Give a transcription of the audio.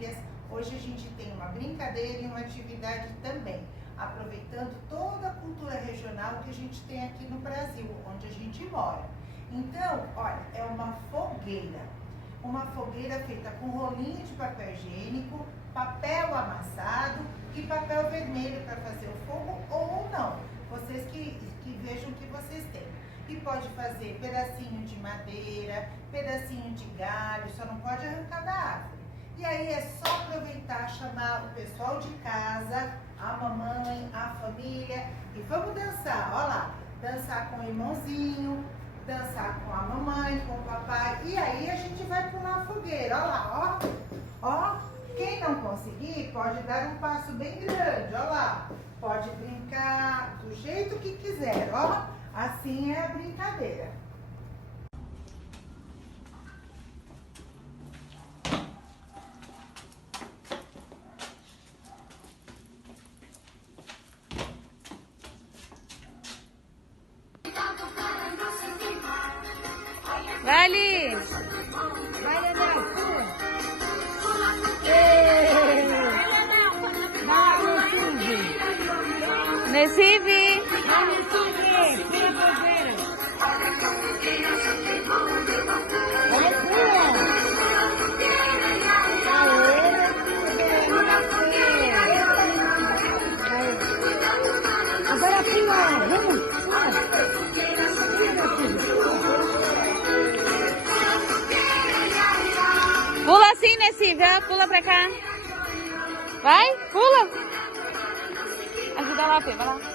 famílias. Hoje a gente tem uma brincadeira e uma atividade também, aproveitando toda a cultura regional que a gente tem aqui no Brasil, onde a gente mora. Então, olha, é uma fogueira. Uma fogueira feita com rolinho de papel higiênico, papel amassado e papel vermelho para fazer o fogo ou não. Vocês que vejam o que vocês têm. E pode fazer pedacinho de madeira, pedacinho de galho, só não pode arrancar da árvore. E aí é só aproveitar, chamar o pessoal de casa, a mamãe, a família e vamos dançar, olha lá, dançar com o irmãozinho, dançar com a mamãe, com o papai e aí a gente vai pular a fogueira, olha lá, ó, quem não conseguir pode dar um passo bem grande, olha lá, pode brincar do jeito que quiser, ó, assim é a brincadeira. Vai, Liz! Vai, Leonel, pula! Vai, Nessive! Vai, Nessive! Pula a fogueira! Vai, pula! Agora pula! Vamos! Pula assim, Nessive, pula pra cá. Vai, pula. Ajuda lá, Fê, vai lá.